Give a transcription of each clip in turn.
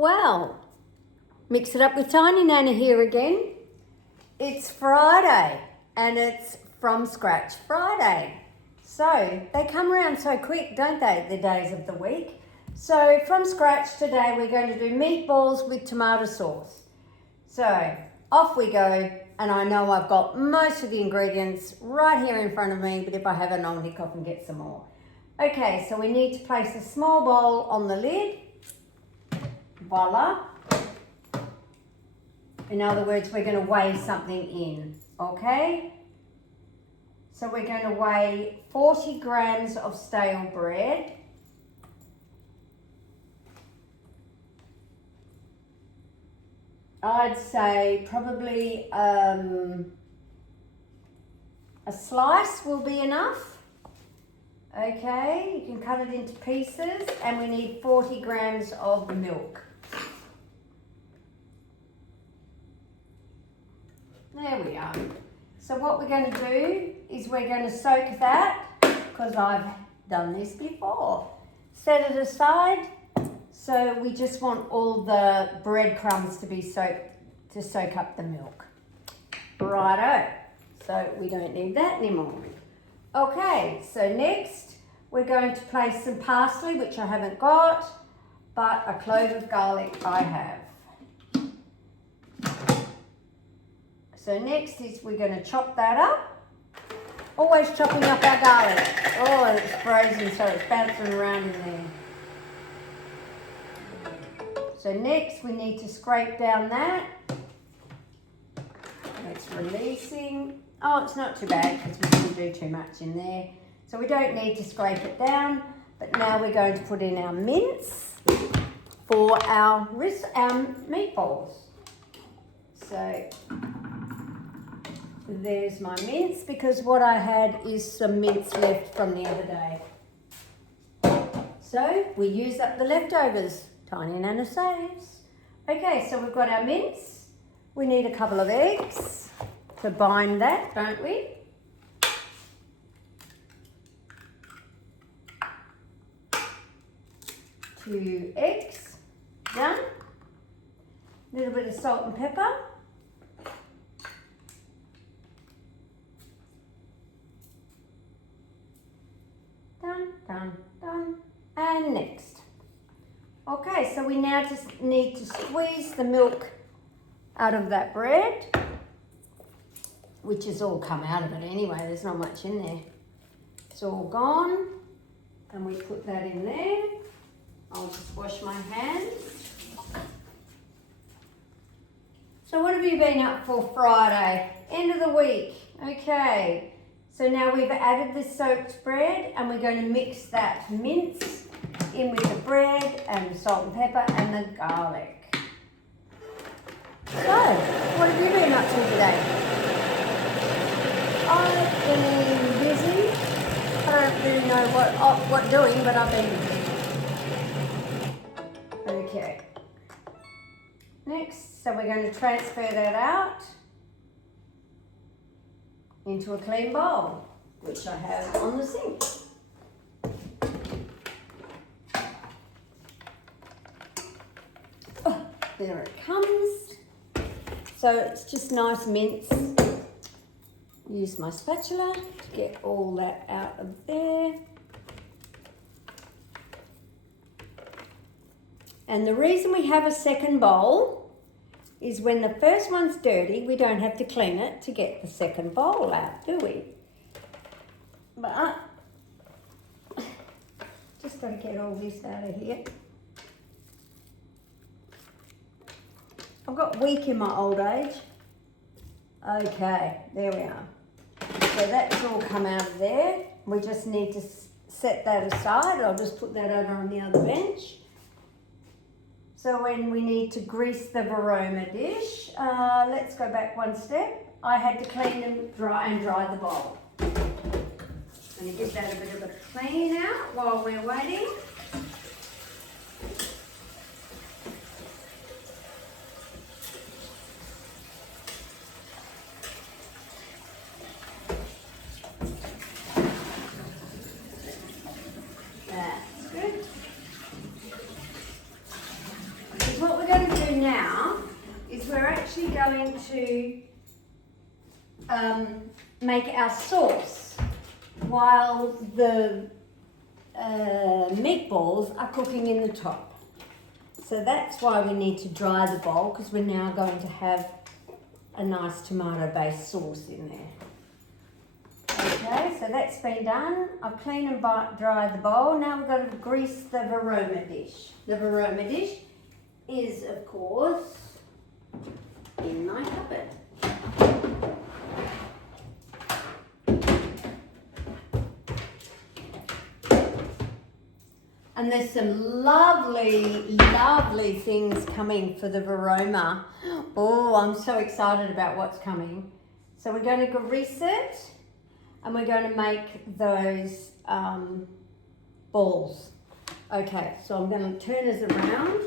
Well, mix it up with Tiny Nana here again. It's Friday and it's from scratch Friday. So they come around so quick, don't they, the days of the week? So from scratch today we're going to do meatballs with tomato sauce. So off we go, and I know I've got most of the ingredients right here in front of me, but if I haven't, I'll nick off and get some more. Okay, so we need to place a small bowl on the lid. Voila. In other words, we're going to weigh something in, okay? So we're going to weigh 40 grams of stale bread. I'd say probably a slice will be enough. Okay, you can cut it into pieces, and we need 40 grams of milk. There we are. So what we're going to do is we're going to soak that, because I've done this before. Set it aside. So we just want all the breadcrumbs to soak up the milk. Righto. So we don't need that anymore. Okay, so next we're going to place some parsley, which I haven't got, but a clove of garlic I have. So next is we're going to chop that up. Always chopping up our garlic. Oh, and it's frozen, so it's bouncing around in there. So next we need to scrape down that. It's releasing. Oh, it's not too bad because we didn't do too much in there. So we don't need to scrape it down. But now we're going to put in our mince for our meatballs. So there's my mince, because what I had is some mince left from the other day. So we use up the leftovers. Tiny Nana saves. Okay, so we've got our mince. We need a couple of eggs to bind that, don't we? Two eggs, done. A little bit of salt and pepper. Done, done, done. And next. Okay, so we now just need to squeeze the milk out of that bread, which has all come out of it anyway. There's not much in there. It's all gone. And we put that in there. I'll just wash my hands. So what have you been up for Friday? End of the week. Okay. So now we've added the soaked bread, and we're going to mix that mince in with the bread and the salt and pepper and the garlic. So, what have you been up to today? I've been busy. I don't really know what doing, but I've been busy. Okay. Next, so we're going to transfer that out into a clean bowl, which I have on the sink. Oh, there it comes. So it's just nice mince. Use my spatula to get all that out of there. And the reason we have a second bowl is when the first one's dirty, we don't have to clean it to get the second bowl out, do we? But just got to get all this out of here. I've got weak in my old age. Okay, there we are. So that's all come out of there. We just need to set that aside. I'll just put that over on the other bench. So when we need to grease the Varoma dish, let's go back one step. I had to clean and dry the bowl. I'm going to give that a bit of a clean out while we're waiting. actually going to make our sauce while the meatballs are cooking in the top. So that's why we need to dry the bowl, because we're now going to have a nice tomato-based sauce in there. Okay, so that's been done. I've cleaned and dried the bowl. Now we've got to grease the Veroma dish. The Veroma dish is, of course, in my cupboard. And there's some lovely, lovely things coming for the Veroma. Oh, I'm so excited about what's coming. So we're going to grease it and we're going to make those balls. Okay, so I'm going to turn us around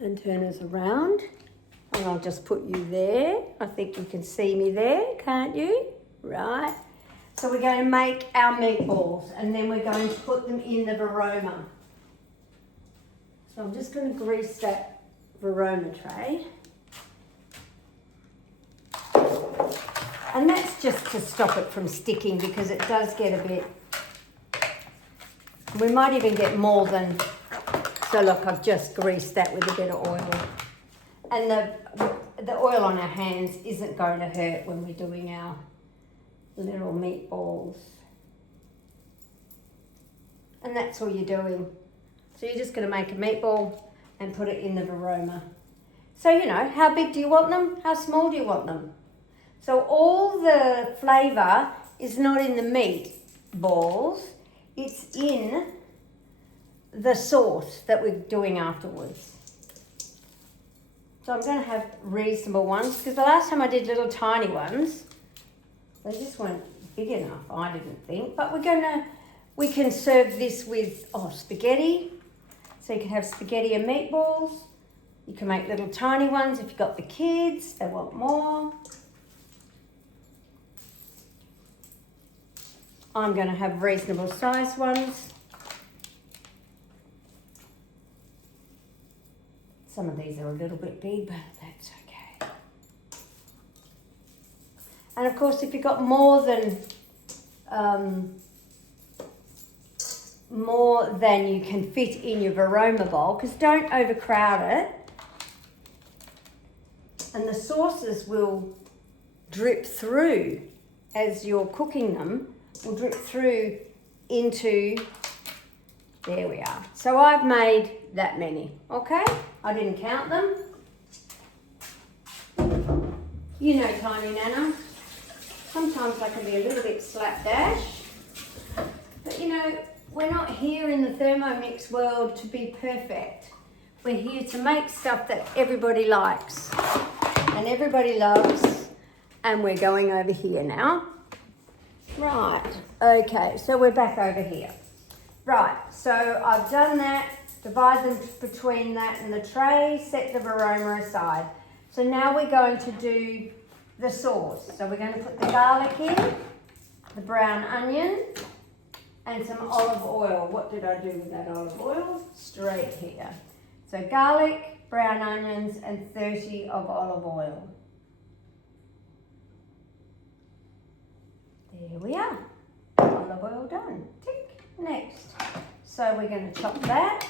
and turn us around. And I'll just put you there. I think you can see me there, can't you? Right. So we're going to make our meatballs and then we're going to put them in the Veroma. So I'm just going to grease that Veroma tray. And that's just to stop it from sticking, because it does get a bit, we might even get more than, so look, I've just greased that with a bit of oil. And the oil on our hands isn't going to hurt when we're doing our little meatballs. And that's all you're doing. So you're just going to make a meatball and put it in the Veroma. So, you know, how big do you want them? How small do you want them? So all the flavour is not in the meat balls, it's in the sauce that we're doing afterwards. So I'm going to have reasonable ones, because the last time I did little tiny ones, they just weren't big enough, I didn't think. But we can serve this with spaghetti. So you can have spaghetti and meatballs. You can make little tiny ones if you've got the kids, they want more. I'm going to have reasonable sized ones. Some of these are a little bit big, but that's okay. And of course, if you've got more than you can fit in your Veroma bowl, because don't overcrowd it. And the sauces will drip through as you're cooking them, will drip through into, there we are. So I've made that many, okay? I didn't count them. You know Tiny Nana, sometimes I can be a little bit slapdash, but you know, we're not here in the Thermomix world to be perfect. We're here to make stuff that everybody likes and everybody loves, and we're going over here now. Right, okay, so we're back over here. Right, so I've done that, divide them between that and the tray, set the Veroma aside. So now we're going to do the sauce. So we're going to put the garlic in, the brown onion, and some olive oil. What did I do with that olive oil? Straight here. So garlic, brown onions, and 30 of olive oil. There we are. Olive oil done. Tick. Next. So we're going to chop that.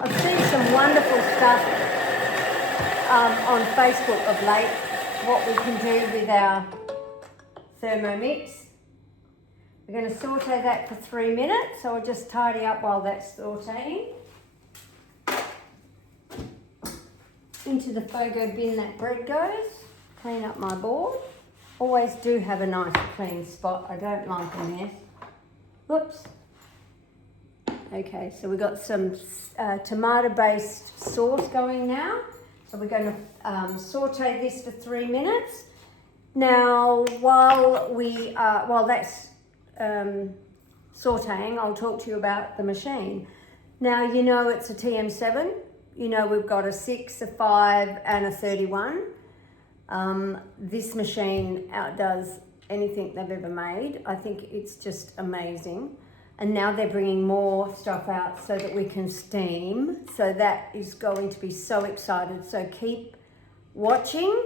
I've seen some wonderful stuff on Facebook of late, what we can do with our Thermomix. We're going to saute that for 3 minutes, so I'll just tidy up while that's sauteing. Into the Fogo bin that bread goes. Clean up my board. Always do have a nice clean spot. I don't like a mess. Whoops. Okay, so we've got some tomato-based sauce going now. So we're going to saute this for 3 minutes. Now, while that's sauteing, I'll talk to you about the machine. Now, you know it's a TM7. You know we've got a 6, a 5, and a 31. This machine outdoes anything they've ever made. I think it's just amazing. And now they're bringing more stuff out so that we can steam. So that is going to be so excited. So keep watching,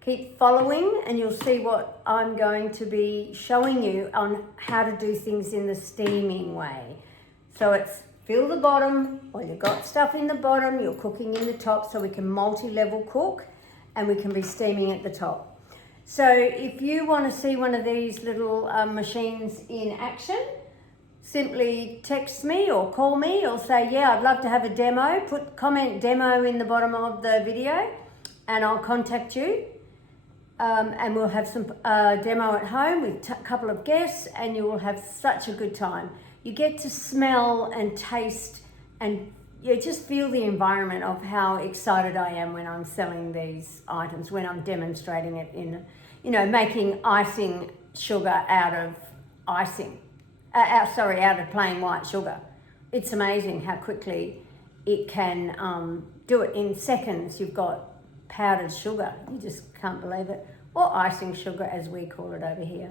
keep following, and you'll see what I'm going to be showing you on how to do things in the steaming way. So it's fill the bottom, or you've got stuff in the bottom, you're cooking in the top, so we can multi-level cook and we can be steaming at the top. So if you want to see one of these little machines in action, simply text me or call me or say, yeah, I'd love to have a demo. Comment demo in the bottom of the video and I'll contact you. And we'll have some demo at home with a couple of guests, and you will have such a good time. You get to smell and taste, and you just feel the environment of how excited I am when I'm selling these items, when I'm demonstrating it in, making icing sugar out of icing. Out of plain white sugar. It's amazing how quickly it can do it in seconds. You've got powdered sugar, you just can't believe it, or icing sugar as we call it over here.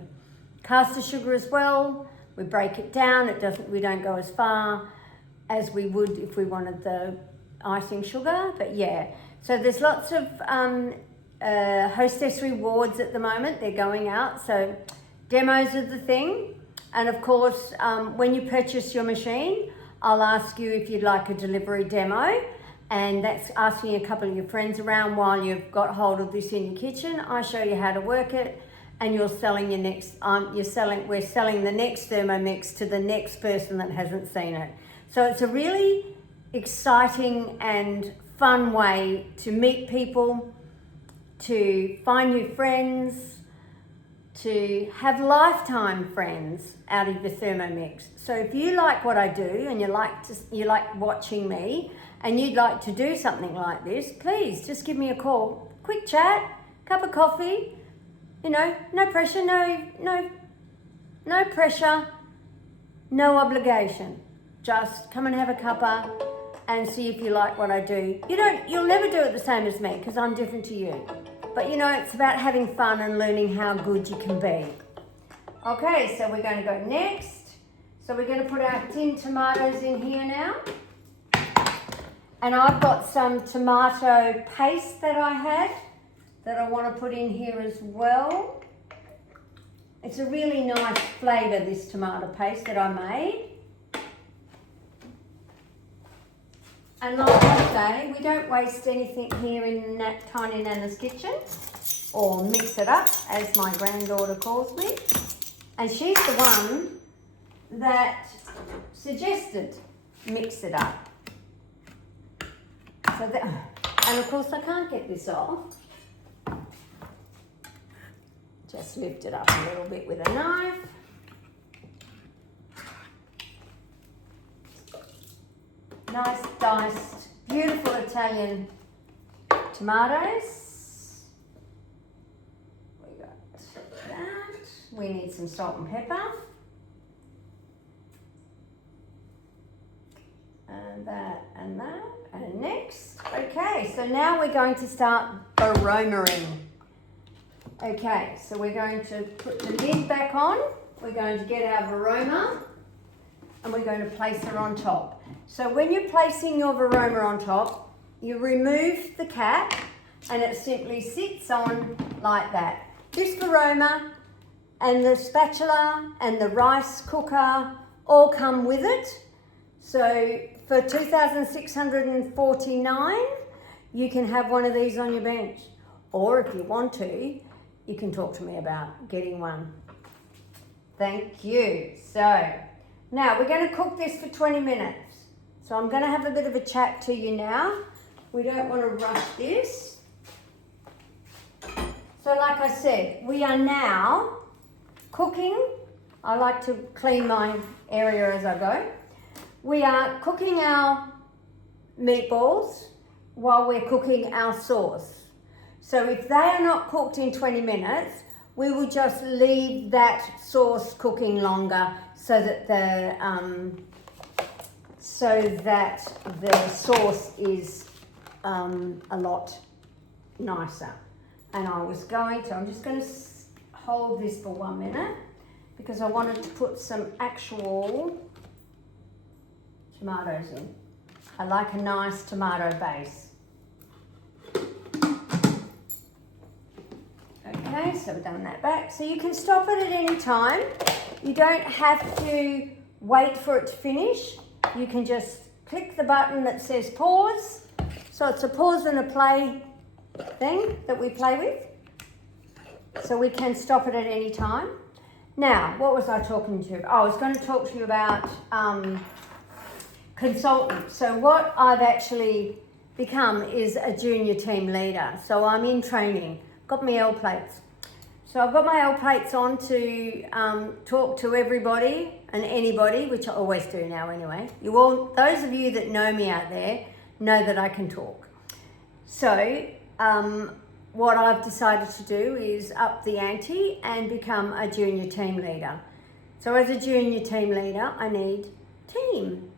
Caster sugar as well, we break it down, we don't go as far as we would if we wanted the icing sugar, but yeah. So there's lots of hostess rewards at the moment, they're going out, so demos are the thing. And of course, when you purchase your machine, I'll ask you if you'd like a delivery demo, and that's asking a couple of your friends around while you've got hold of this in your kitchen. I show you how to work it, and you're selling your next. We're selling the next Thermomix to the next person that hasn't seen it. So it's a really exciting and fun way to meet people, to find new friends, to have lifetime friends out of your Thermomix. So if you like what I do and you like watching me and you'd like to do something like this, please just give me a call. Quick chat, cup of coffee, no pressure, no pressure, no obligation. Just come and have a cuppa and see if you like what I do. You'll never do it the same as me because I'm different to you. But it's about having fun and learning how good you can be. Okay, so we're going to go next. So we're going to put our tinned tomatoes in here now. And I've got some tomato paste that I had that I want to put in here as well. It's a really nice flavour, this tomato paste that I made. And like I say, we don't waste anything here in Tiny Nana's kitchen, or mix it up, as my granddaughter calls me. And she's the one that suggested mix it up. And of course I can't get this off. Just lift it up a little bit with a knife. Nice diced, beautiful Italian tomatoes. We got that. We need some salt and pepper. And that and that. And next. Okay, so now we're going to start aromaing. Okay, so we're going to put the lid back on. We're going to get our Varoma and we're going to place her on top. So when you're placing your Varoma on top, you remove the cap and it simply sits on like that. This Varoma and the spatula and the rice cooker all come with it. So for $2,649, you can have one of these on your bench. Or if you want to, you can talk to me about getting one. Thank you. So now we're going to cook this for 20 minutes. So I'm going to have a bit of a chat to you now. We don't want to rush this. So like I said, we are now cooking. I like to clean my area as I go. We are cooking our meatballs while we're cooking our sauce. So if they are not cooked in 20 minutes, we will just leave that sauce cooking longer so that the sauce is a lot nicer. And I'm just going to hold this for 1 minute because I wanted to put some actual tomatoes in. I like a nice tomato base. Okay, so we've done that back. So you can stop it at any time. You don't have to wait for it to finish. You can just click the button that says pause. So it's a pause and a play thing that we play with. So we can stop it at any time. Now, what was I talking to? Oh, I was going to talk to you about consultant. So what I've actually become is a junior team leader. So I'm in training, got my L plates. So I've got my L plates on to talk to everybody and anybody, which I always do now anyway. You all, those of you that know me out there, know that I can talk. So what I've decided to do is up the ante and become a junior team leader. So as a junior team leader, I need team.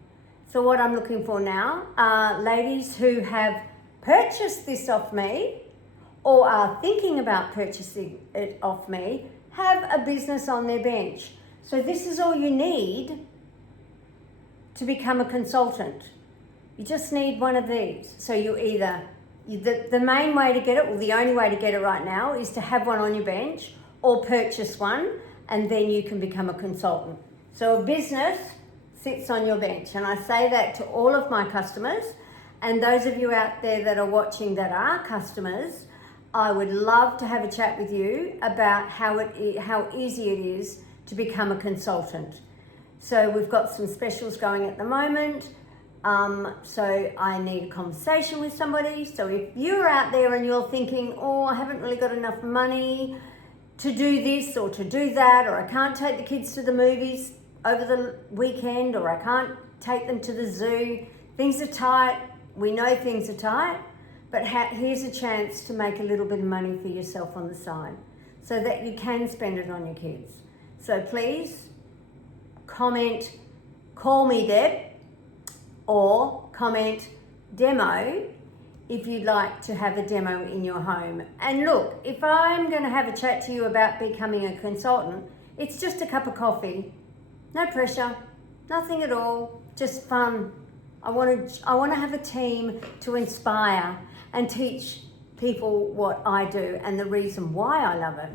So what I'm looking for now are ladies who have purchased this off me or are thinking about purchasing it off me, have a business on their bench. So this is all you need to become a consultant. You just need one of these. So you either, the main way to get it, or the only way to get it right now, is to have one on your bench or purchase one, and then you can become a consultant. So a business sits on your bench, and I say that to all of my customers, and those of you out there that are watching that are customers, I would love to have a chat with you about how easy it is to become a consultant. So we've got some specials going at the moment. So I need a conversation with somebody. So if you're out there and you're thinking, oh, I haven't really got enough money to do this or to do that, or I can't take the kids to the movies over the weekend, or I can't take them to the zoo, things are tight. We know things are tight, but here's a chance to make a little bit of money for yourself on the side so that you can spend it on your kids. So please comment, call me Deb, or comment demo if you'd like to have a demo in your home. And look, if I'm going to have a chat to you about becoming a consultant, it's just a cup of coffee, no pressure, nothing at all, just fun. I want to have a team to inspire and teach people what I do and the reason why I love it.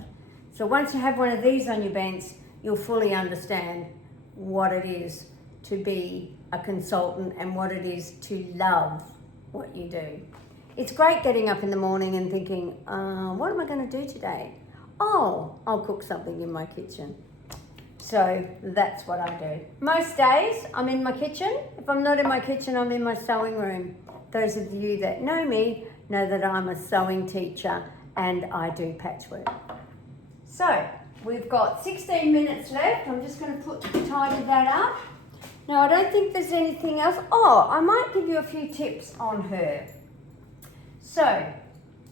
So once you have one of these on your bench, you'll fully understand what it is to be a consultant and what it is to love what you do. It's great getting up in the morning and thinking, what am I going to do today? Oh, I'll cook something in my kitchen. So that's what I do. Most days I'm in my kitchen. If I'm not in my kitchen, I'm in my sewing room. Those of you that know me know that I'm a sewing teacher and I do patchwork. So we've got 16 minutes left. I'm just going to tidy that up. Now I don't think there's anything else. Oh, I might give you a few tips on her. So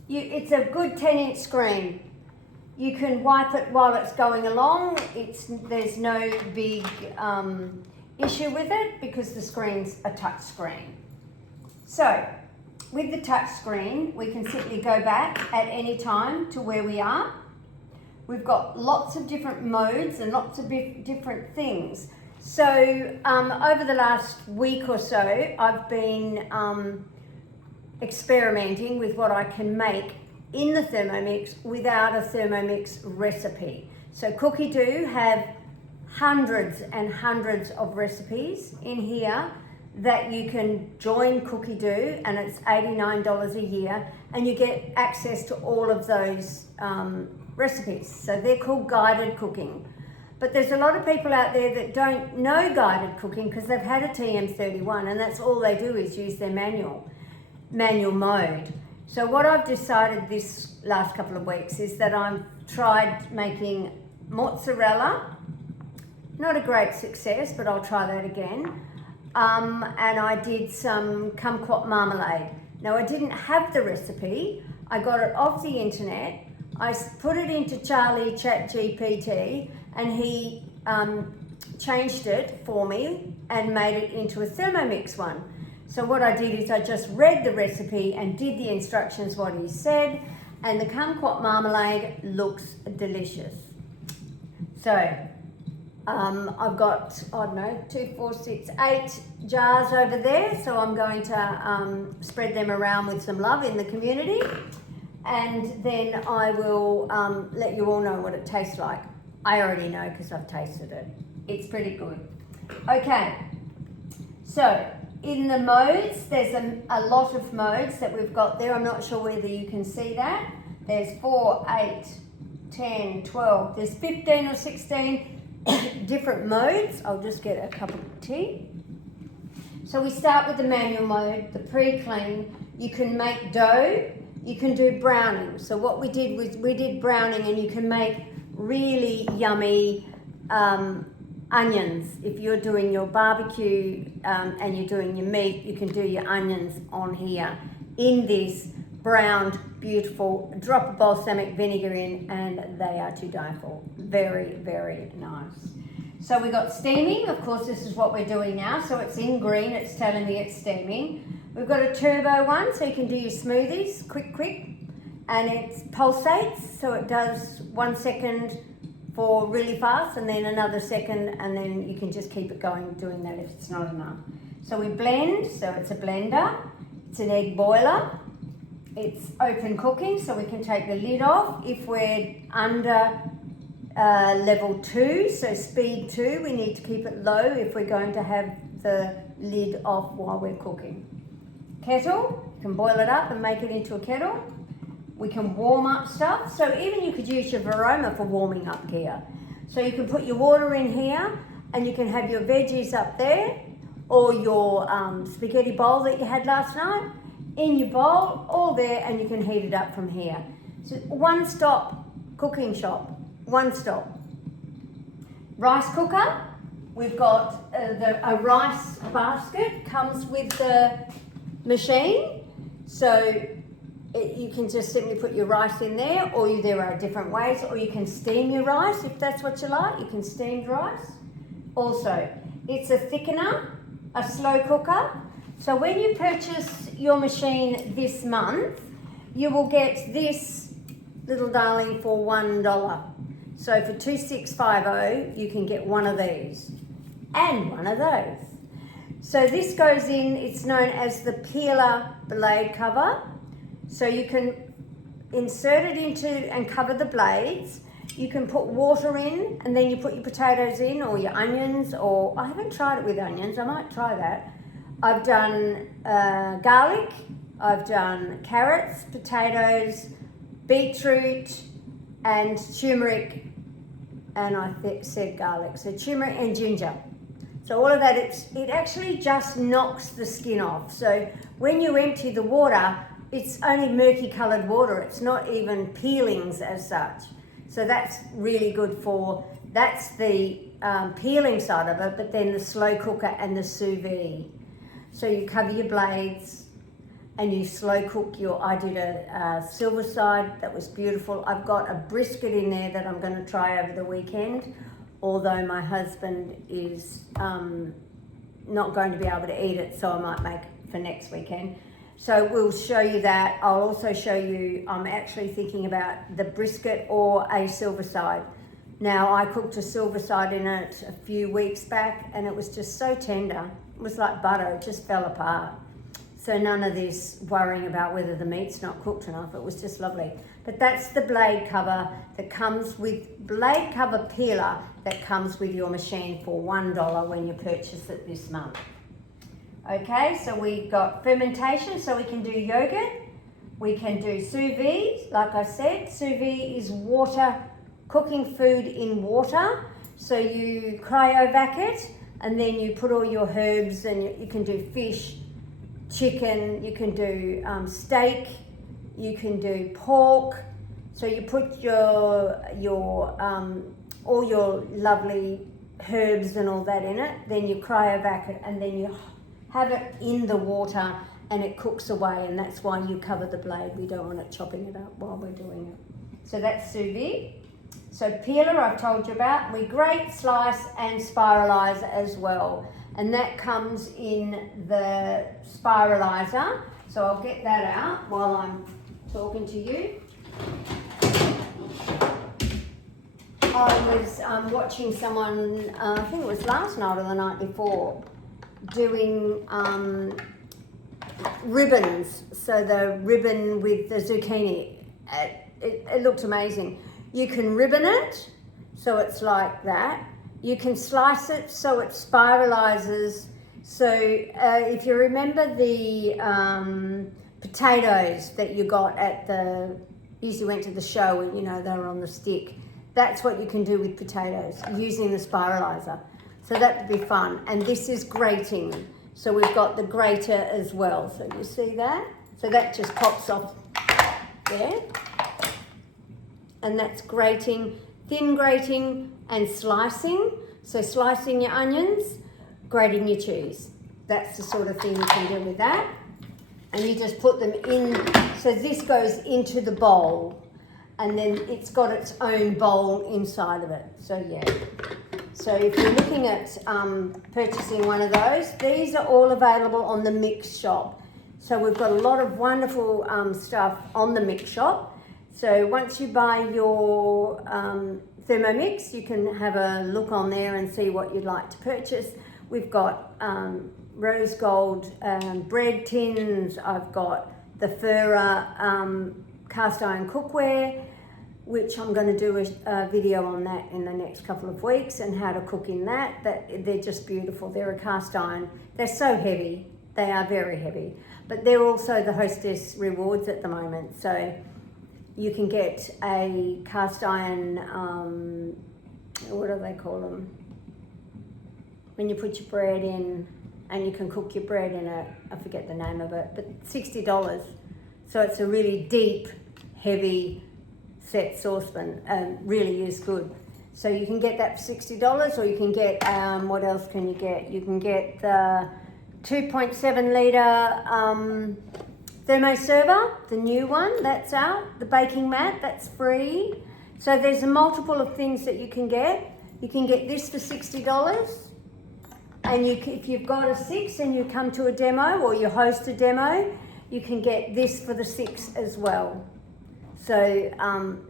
it's a good 10-inch screen. You can wipe it while it's going along. There's no big issue with it because the screen's a touch screen. So with the touch screen, we can simply go back at any time to where we are. We've got lots of different modes and lots of different things. So over the last week or so, I've been experimenting with what I can make in the Thermomix without a Thermomix recipe. So Cookie Do have hundreds and hundreds of recipes in here that you can join Cookie Do, and it's $89 a year, and you get access to all of those recipes. So they're called guided cooking. But there's a lot of people out there that don't know guided cooking because they've had a TM31 and that's all they do is use their manual mode. So what I've decided this last couple of weeks is that I've tried making mozzarella. Not a great success, but I'll try that again. And I did some kumquat marmalade. Now I didn't have the recipe. I got it off the internet. I put it into Charlie ChatGPT and he changed it for me and made it into a Thermomix one. So what I did is I just read the recipe and did the instructions what he said, and the kumquat marmalade looks delicious. So I've got, I don't know, 2, 4, 6, 8 jars over there. So I'm going to spread them around with some love in the community. And then I will let you all know what it tastes like. I already know because I've tasted it. It's pretty good. Okay, so in the modes, there's a lot of modes that we've got there. I'm not sure whether you can see that. There's 4, 8, 10, 12. There's 15 or 16 different modes. I'll just get a cup of tea. So we start with the manual mode, the pre-clean. You can make dough. You can do browning. So what we did was we did browning, and you can make really yummy onions. If you're doing your barbecue and you're doing your meat, you can do your onions on here in this browned, beautiful, drop of balsamic vinegar in, and they are to die for. Very, very nice. So we got steaming. Of course, this is what we're doing now. So it's in green. It's telling me it's steaming. We've got a turbo one, so you can do your smoothies quick, and it pulsates, so it does 1 second for really fast, and then another second, and then you can just keep it going doing that if it's not enough. So we blend, so it's a blender, it's an egg boiler, it's open cooking, so we can take the lid off. If we're under level 2, so speed 2, we need to keep it low if we're going to have the lid off while we're cooking. Kettle, you can boil it up and make it into a kettle. We can warm up stuff. So even you could use your Varoma for warming up here. So you can put your water in here, and you can have your veggies up there, or your spaghetti bowl that you had last night in your bowl, all there, and you can heat it up from here. So one-stop cooking shop, one stop. Rice cooker, we've got a rice basket, comes with the machine, so you can just simply put your rice in there, or there are different ways, or you can steam your rice if that's what you like. You can steam rice. Also, it's a thickener, a slow cooker. So when you purchase your machine this month, you will get this little darling for $1. So for $2,650, you can get one of these and one of those. So this goes in, it's known as the peeler blade cover. So you can insert it into and cover the blades. You can put water in, and then you put your potatoes in, or your onions, or I haven't tried it with onions, I might try that. I've done garlic, I've done carrots, potatoes, beetroot, and turmeric, and I said garlic, so turmeric and ginger. So all of that, it actually just knocks the skin off. So when you empty the water, it's only murky coloured water. It's not even peelings as such. So that's really good for, that's the peeling side of it, but then the slow cooker and the sous vide. So you cover your blades and you slow cook I did a silver side, that was beautiful. I've got a brisket in there that I'm going to try over the weekend, although my husband is not going to be able to eat it, so I might make it for next weekend. So we'll show you that. I'll also show you, I'm actually thinking about the brisket or a silver side. Now, I cooked a silver side in it a few weeks back, and it was just so tender. It was like butter, it just fell apart. So none of this worrying about whether the meat's not cooked enough, it was just lovely. But that's the blade cover that comes with, blade cover peeler that comes with your machine for $1 when you purchase it this month. Okay, so we've got fermentation, so we can do yogurt, we can do sous vide, like I said. Sous vide is water, cooking food in water. So you cryovac it, and then you put all your herbs, and you can do fish, chicken, you can do steak, you can do pork. So you put your all your lovely herbs and all that in it, then you cryovac it, and then you have it in the water, and it cooks away, and that's why you cover the blade. We don't want it chopping it up while we're doing it. So that's sous vide. So peeler I've told you about. We grate, slice and spiralize as well. And that comes in the spiralizer. So I'll get that out while I'm talking to you. I was watching someone, I think it was last night or the night before, doing ribbons. So the ribbon with the zucchini, it looked amazing. You can ribbon it, so it's like that. You can slice it so it spiralizes. So if you remember the potatoes that you got at usually went to the show and you know they were on the stick. That's what you can do with potatoes using the spiralizer. So that would be fun. And this is grating. So we've got the grater as well. So you see that? So that just pops off there. And that's grating, thin grating and slicing. So slicing your onions, grating your cheese. That's the sort of thing you can do with that. And you just put them in. So this goes into the bowl. And then it's got its own bowl inside of it. So yeah. So if you're looking at purchasing one of those, these are all available on the Mix shop. So we've got a lot of wonderful stuff on the Mix shop. So once you buy your Thermomix, you can have a look on there and see what you'd like to purchase. We've got rose gold bread tins. I've got the Fura cast iron cookware, which I'm going to do a video on that in the next couple of weeks and how to cook in that. They're just beautiful. They're a cast iron. They're so heavy. They are very heavy. But they're also the Hostess rewards at the moment. So you can get a cast iron, what do they call them? When you put your bread in and you can cook your bread in I forget the name of it, but $60. So it's a really deep, heavy set saucepan, really is good. So you can get that for $60, or you can get, what else can you get? You can get the 2.7 litre thermo server, the new one, that's out. The baking mat, that's free. So there's a multiple of things that you can get. You can get this for $60. And if you've got a 6 and you come to a demo or you host a demo, you can get this for the 6 as well. So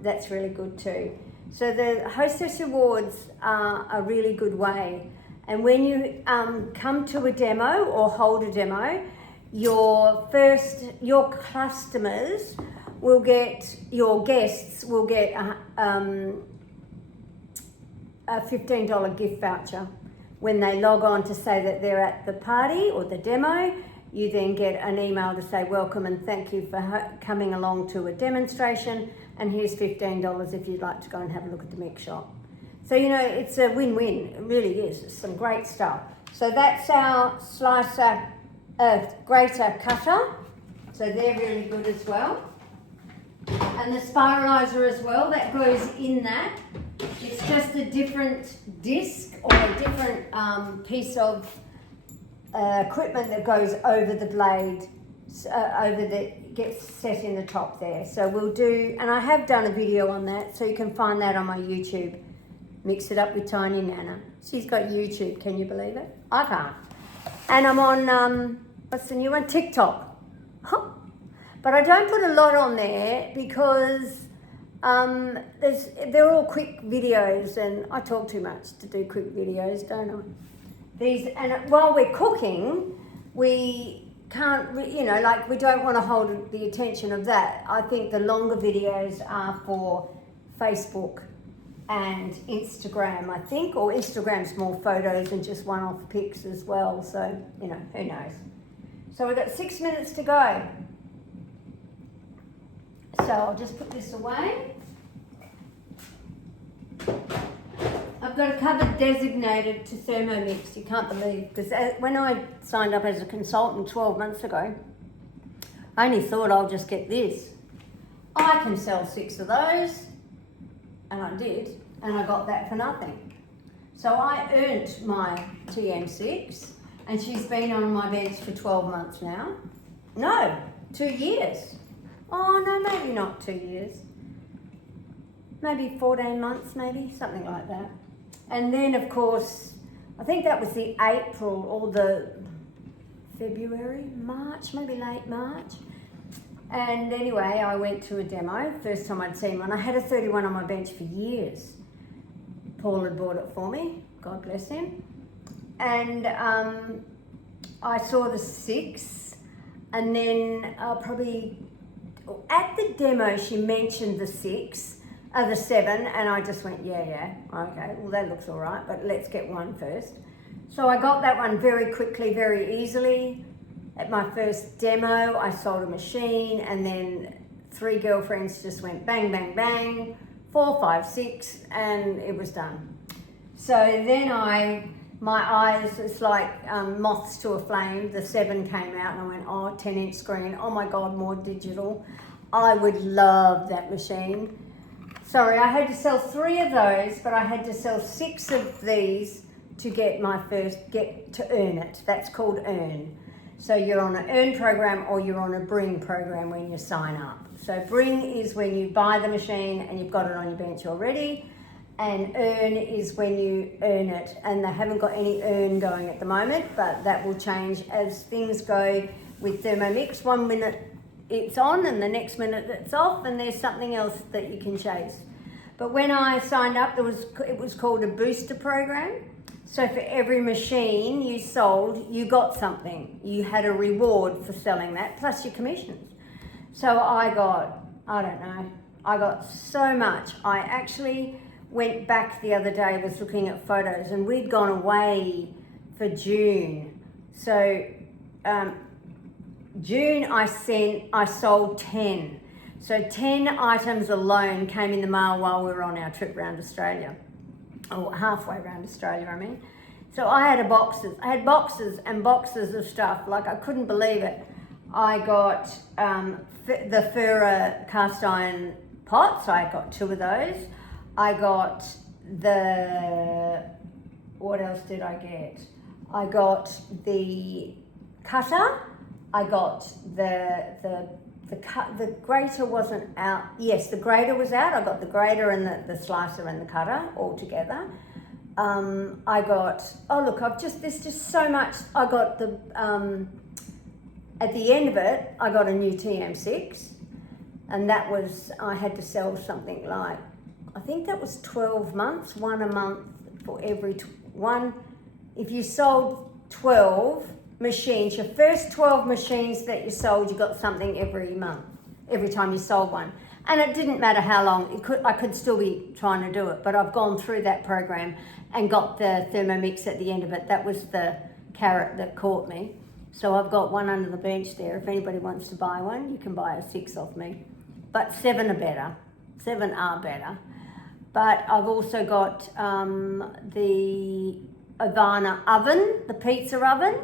that's really good too. So the Hostess Rewards are a really good way. And when you come to a demo or hold a demo, your customers will get, your guests will get a $15 gift voucher. When they log on to say that they're at the party or the demo, you then get an email to say welcome and thank you for coming along to a demonstration, and here's $15 if you'd like to go and have a look at the Mix shop. So you know, it's a win-win, it really is. It's some great stuff. So that's our grater cutter, so they're really good as well. And the spiralizer as well, that goes in that. It's just a different disc or a different piece of equipment that goes over the blade, gets set in the top there. So we'll do, and I have done a video on that, so you can find that on my YouTube. Mix it up with Tiny Nana. She's got YouTube, can you believe it? I can't. And I'm on, what's the new one? TikTok. Huh. But I don't put a lot on there because they're all quick videos, and I talk too much to do quick videos, don't I? And while we're cooking, we can't, you know, like we don't want to hold the attention of that. I think the longer videos are for Facebook and Instagram, I think, or Instagram's more photos and just one-off pics as well. So, you know, who knows? So we've got 6 minutes to go. So I'll just put this away. I've got a cupboard designated to Thermomix, you can't believe, because when I signed up as a consultant 12 months ago, I only thought I'll just get this. I can sell 6 of those, and I did, and I got that for nothing. So I earned my TM6, and she's been on my bench for 12 months now. No, 2 years. Oh no, maybe not 2 years. Maybe 14 months, maybe, something like that. And then, of course, I think that was the April or the February, March, maybe late March. And anyway, I went to a demo, first time I'd seen one. I had a 31 on my bench for years. Paul had bought it for me, God bless him. And I saw the 6, and then probably at the demo she mentioned the 7, and I just went, yeah, okay, well that looks all right, but let's get 1 first. So I got that one very quickly, very easily. At my first demo, I sold a machine, and then 3 girlfriends just went bang, bang, bang, 4, 5, 6, and it was done. So then my eyes, it's like moths to a flame. The 7 came out, and I went, oh, 10-inch screen. Oh my God, more digital. I would love that machine. Sorry, I had to sell 3 of those, but I had to sell 6 of these to get to earn it. That's called earn. So you're on an earn program or you're on a bring program when you sign up. So bring is when you buy the machine and you've got it on your bench already, and earn is when you earn it, and they haven't got any earn going at the moment, but that will change as things go with Thermomix. 1 minute it's on and the next minute it's off, and there's something else that you can chase. But when I signed up, it was called a booster program. So for every machine you sold, you got something. You had a reward for selling that, plus your commissions. So I got so much. I actually went back the other day, was looking at photos, and we'd gone away for June. So June I sold 10. So 10 items alone came in the mail while we were on our trip around Australia. Or halfway around Australia, I mean. So I had boxes and boxes of stuff, like I couldn't believe it. I got the Fura cast iron pots, I got 2 of those. I got what else did I get? I got the cutter, I got the grater wasn't out. Yes, the grater was out. I got the grater and the slicer and the cutter all together. I got, there's just so much. I got at the end of it, I got a new TM6, and that was, I had to sell something like, I think that was 12 months, 1 a month for every one. If you sold 12 machines, your first 12 machines that you sold, you got something every month, every time you sold one. And it didn't matter how long, I could still be trying to do it, but I've gone through that program and got the Thermomix at the end of it. That was the carrot that caught me. So I've got 1 under the bench there. If anybody wants to buy one, you can buy a 6 off me. But 7 are better. 7 are better. But I've also got the Ivana oven, the pizza oven.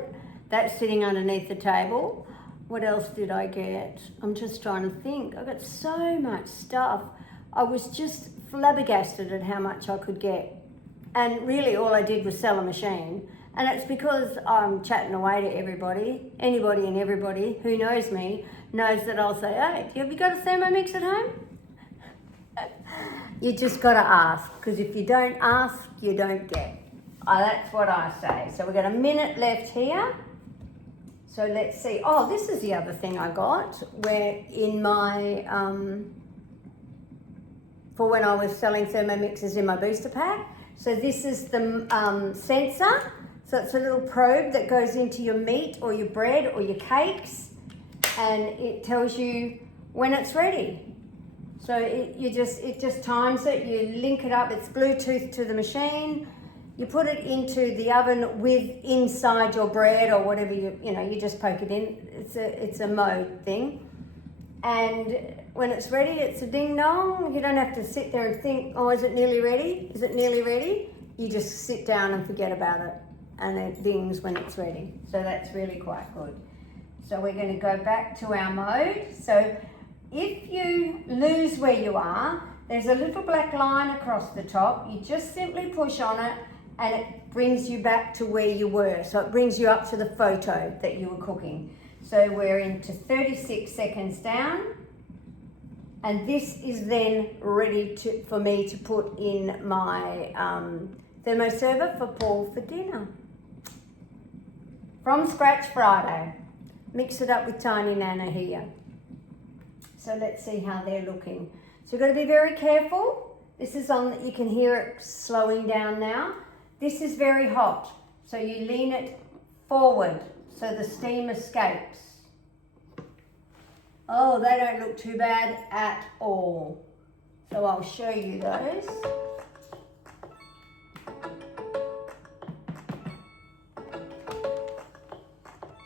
That's sitting underneath the table. What else did I get? I'm just trying to think. I got so much stuff. I was just flabbergasted at how much I could get. And really all I did was sell a machine. And it's because I'm chatting away to everybody. Anybody and everybody who knows me knows that I'll say, hey, have you got a Thermomix at home? You just got to ask, because if you don't ask, you don't get. That's what I say. So we've got a minute left here. So let's see. Oh, this is the other thing I got, where in my, for when I was selling Thermomixes in my booster pack. So this is the sensor. So it's a little probe that goes into your meat or your bread or your cakes, and it tells you when it's ready. So it just times it, you link it up, it's Bluetooth to the machine. You put it into the oven with inside your bread or whatever you just poke it in. It's a mode thing. And when it's ready, it's a ding dong. You don't have to sit there and think, oh, is it nearly ready? Is it nearly ready? You just sit down and forget about it, and it dings when it's ready. So that's really quite good. So we're going to go back to our mode. So if you lose where you are, there's a little black line across the top. You just simply push on it, and it brings you back to where you were. So it brings you up to the photo that you were cooking. So we're into 36 seconds down, and this is then ready for me to put in my thermoserver for Paul for dinner. From Scratch Friday. Mix it up with Tiny Nana here. So let's see how they're looking. So you've got to be very careful This is on, you can hear it slowing down now. This is very hot, so you lean it forward so the steam escapes. Oh, they don't look too bad at all. So I'll show you those.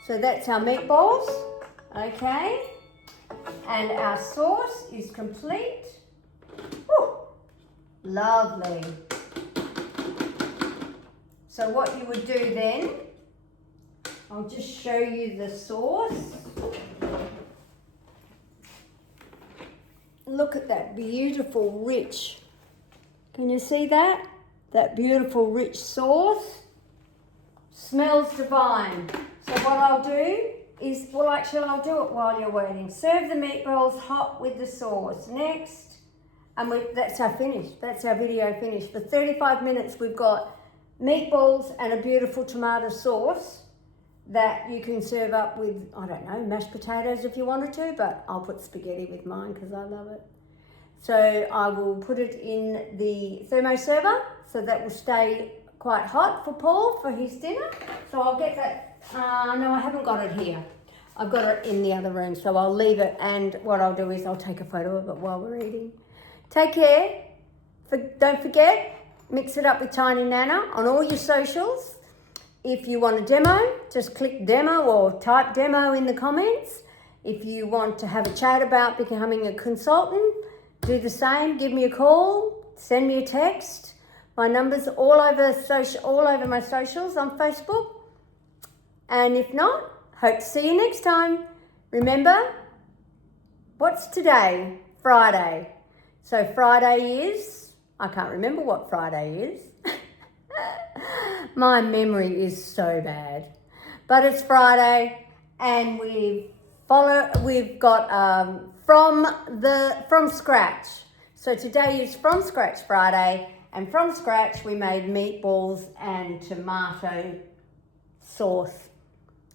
So that's our meatballs, okay? And our sauce is complete. Woo, lovely. So what you would do then, I'll just show you the sauce. Look at that beautiful, rich, can you see that? That beautiful, rich sauce. Smells divine. So what I'll do is, well actually I'll do it while you're waiting. Serve the meatballs hot with the sauce. Next, and that's our finish. That's our video finished. For 35 minutes we've got meatballs and a beautiful tomato sauce that you can serve up with, I don't know, mashed potatoes if you wanted to, but I'll put spaghetti with mine because I love it. So I will put it in the thermoserver so that will stay quite hot for Paul for his dinner. So I'll get that, no I haven't got it here. I've got it in the other room, so I'll leave it, and what I'll do is I'll take a photo of it while we're eating. Take care. Don't forget, mix it up with Tiny Nana on all your socials. If you want a demo, just click demo or type demo in the comments. If you want to have a chat about becoming a consultant, do the same. Give me a call, send me a text. My number's all over my socials on Facebook. And if not, hope to see you next time. Remember, what's today? Friday. So Friday is, I can't remember what Friday is. My memory is so bad. But it's Friday, and we've got from scratch. So today is from scratch Friday, and from scratch we made meatballs and tomato sauce.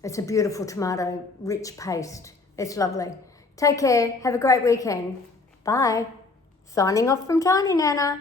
It's a beautiful tomato rich paste. It's lovely. Take care. Have a great weekend. Bye. Signing off from Tiny Nana.